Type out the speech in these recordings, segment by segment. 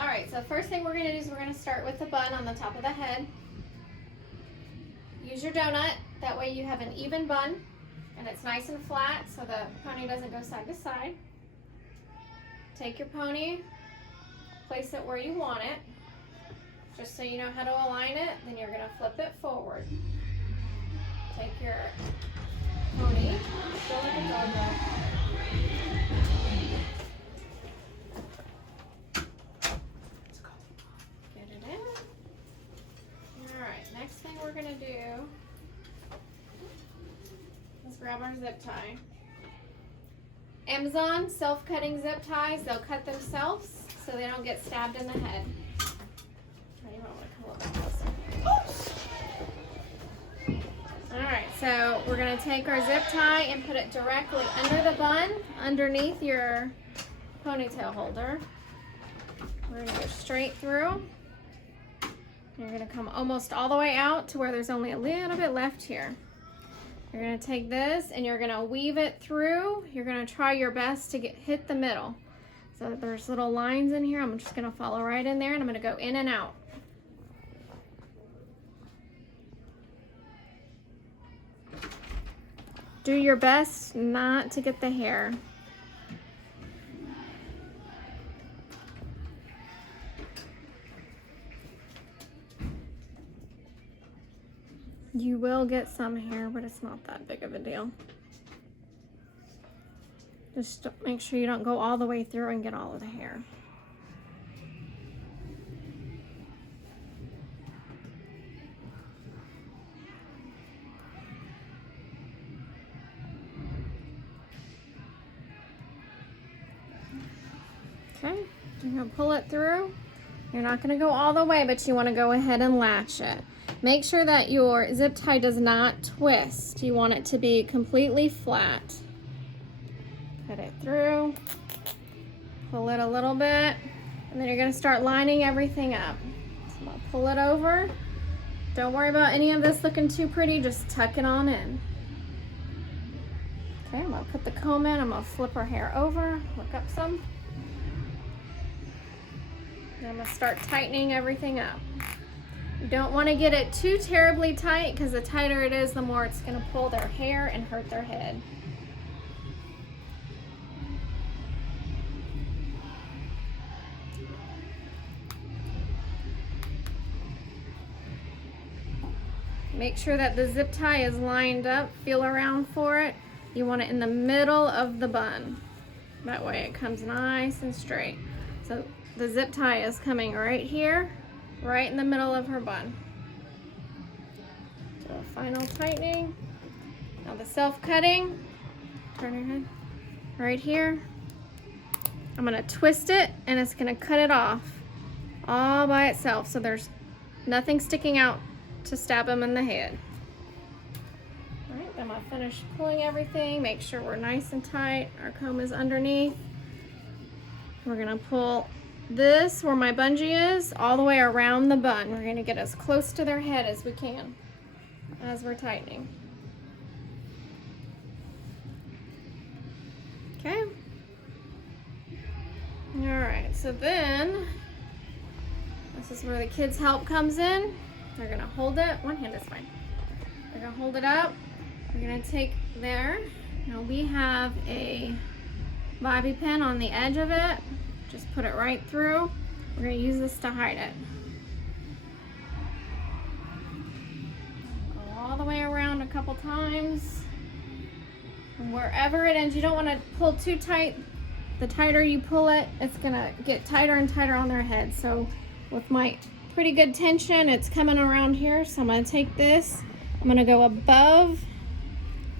All right, so first thing we're gonna do is we're gonna start with the bun on the top of the head. Use your donut, that way you have an even bun and it's nice and flat so the pony doesn't go side to side. Take your pony, place it where you want it. Just so you know how to align it, then you're gonna flip it forward. Take your pony, feel like a dog walk. Get it in. Alright, next thing we're gonna do is grab our zip tie. Amazon self-cutting zip ties, they'll cut themselves so they don't get stabbed in the head. You might want to come a little bit closer. Alright, so we're going to take our zip tie and put it directly under the bun, underneath your ponytail holder. We're going to go straight through. You're going to come almost all the way out to where there's only a little bit left here. You're going to take this and you're going to weave it through. You're going to try your best to hit the middle. So there's little lines in here. I'm just going to follow right in there and I'm going to go in and out. Do your best not to get the hair. You will get some hair, but it's not that big of a deal. Just make sure you don't go all the way through and get all of the hair. Okay, you're gonna pull it through. You're not gonna go all the way, but you wanna go ahead and latch it. Make sure that your zip tie does not twist. You want it to be completely flat. Cut it through, pull it a little bit, and then you're gonna start lining everything up. So I'm gonna pull it over. Don't worry about any of this looking too pretty, just tuck it on in. Okay, I'm gonna put the comb in, I'm gonna flip her hair over, look up some. And I'm gonna start tightening everything up. You don't want to get it too terribly tight because the tighter it is, the more it's going to pull their hair and hurt their head. Make sure that the zip tie is lined up. Feel around for it. You want it in the middle of the bun. That way it comes nice and straight. So the zip tie is coming right here, right in the middle of her bun. Do a final tightening. Now the self-cutting, turn your head, right here. I'm gonna twist it and it's gonna cut it off all by itself so there's nothing sticking out to stab them in the head. All right, I'm gonna finish pulling everything, make sure we're nice and tight. Our comb is underneath. We're gonna pull this, where my bungee is, all the way around the bun. We're going to get as close to their head as we can as we're tightening. Okay. Alright, so then this is where the kids' help comes in. They're going to hold it. One hand is fine. They're going to hold it up. We're going to take there. Now we have a bobby pin on the edge of it. Just put it right through. We're going to use this to hide it. Go all the way around a couple times. And wherever it ends, you don't want to pull too tight. The tighter you pull it, it's going to get tighter and tighter on their head. So with my pretty good tension, it's coming around here. So I'm going to take this. I'm going to go above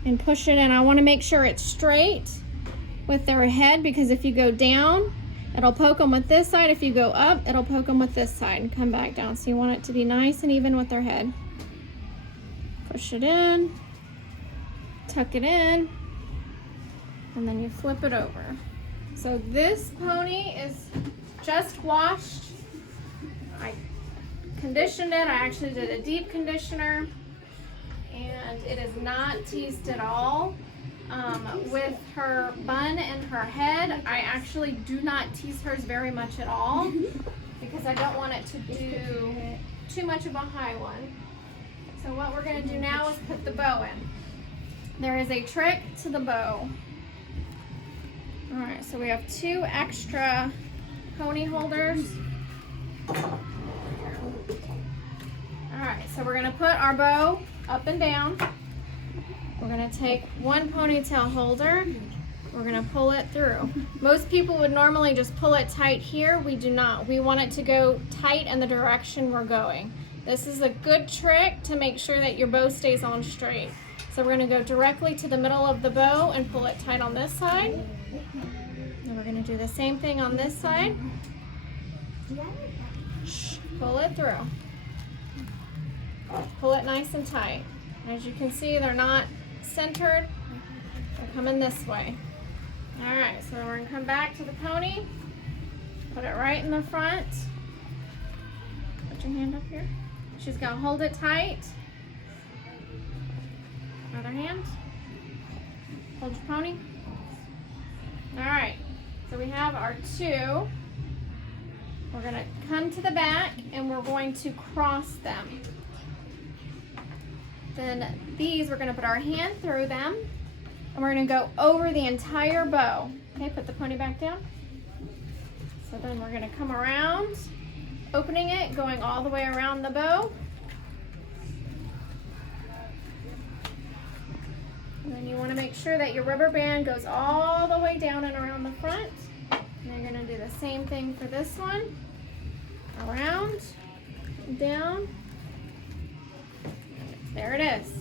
and push it in. I want to make sure it's straight with their head, because if you go down, it'll poke them with this side. If you go up, it'll poke them with this side and come back down. So you want it to be nice and even with their head. Push it in, tuck it in, and then you flip it over. So this pony is just washed. I conditioned it. I actually did a deep conditioner, and it is not teased at all. With her bun and her head, I actually do not tease hers very much at all. because I don't want it to do too much of a high one. So what we're going to do now is put the bow in. There is a trick to the bow. All right, so we have 2 extra pony holders. All right, so we're going to put our bow up and down. We're going to take 1 ponytail holder. We're going to pull it through. Most people would normally just pull it tight here. We do not. We want it to go tight in the direction we're going. This is a good trick to make sure that your bow stays on straight. So we're going to go directly to the middle of the bow and pull it tight on this side. And we're going to do the same thing on this side. Pull it through. Pull it nice and tight. As you can see, they're not centered. They're coming this way. All right, so we're going to come back to the pony. Put it right in the front. Put your hand up here. She's going to hold it tight. Other hand. Hold your pony. All right, so we have our 2. We're going to come to the back and we're going to cross them. Then these, we're going to put our hand through them and we're going to go over the entire bow. Okay, put the pony back down. So then we're going to come around, opening it, going all the way around the bow. And then you want to make sure that your rubber band goes all the way down and around the front. And then you're going to do the same thing for this one. Around, down. There it is.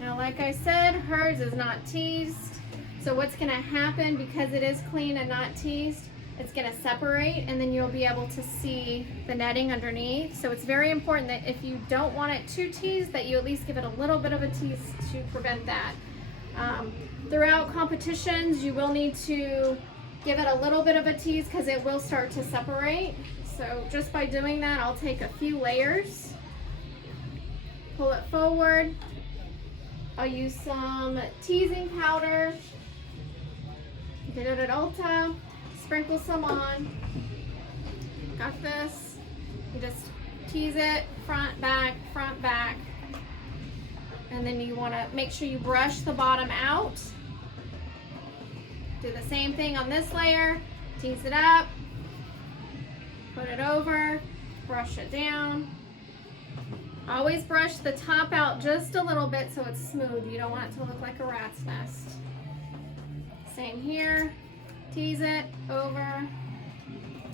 Now, like I said, hers is not teased. So what's going to happen, because it is clean and not teased, it's going to separate and then you'll be able to see the netting underneath. So it's very important that if you don't want it too teased, that you at least give it a little bit of a tease to prevent that. Throughout competitions, you will need to give it a little bit of a tease because it will start to separate. So just by doing that, I'll take a few layers, pull it forward. I'll use some teasing powder, get it at Ulta, sprinkle some on. Got this. You just tease it, front, back, and then you want to make sure you brush the bottom out. Do the same thing on this layer, tease it up, put it over, brush it down. Always brush the top out just a little bit so it's smooth. You don't want it to look like a rat's nest. Same here, tease it over,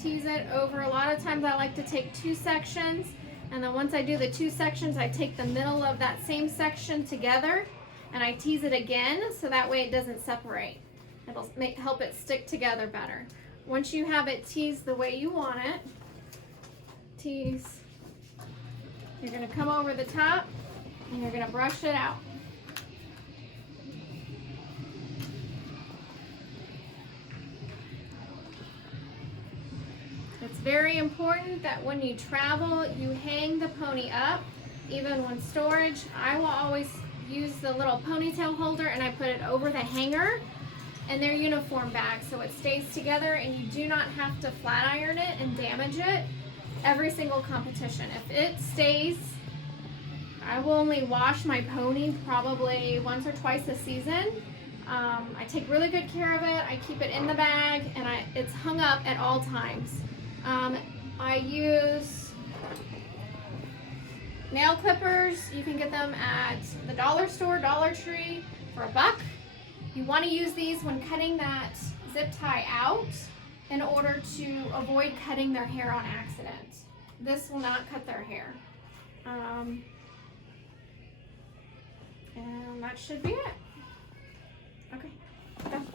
tease it over. A lot of times I like to take 2 sections, and then once I do the 2 sections, I take the middle of that same section together and I tease it again so that way it doesn't separate. It'll help it stick together better. Once you have it teased the way you want it, tease, you're going to come over the top and you're going to brush it out. It's very important that when you travel, you hang the pony up. Even when storage, I will always use the little ponytail holder and I put it over the hanger in their uniform bag so it stays together and you do not have to flat iron it and damage it every single competition. If it stays, I will only wash my pony probably once or twice a season. I take really good care of it. I keep it in the bag and it's hung up at all times. I use nail clippers. You can get them at the dollar store, Dollar Tree for $1. You want to use these when cutting that zip tie out in order to avoid cutting their hair on accident. This will not cut their hair. And that should be it. Okay.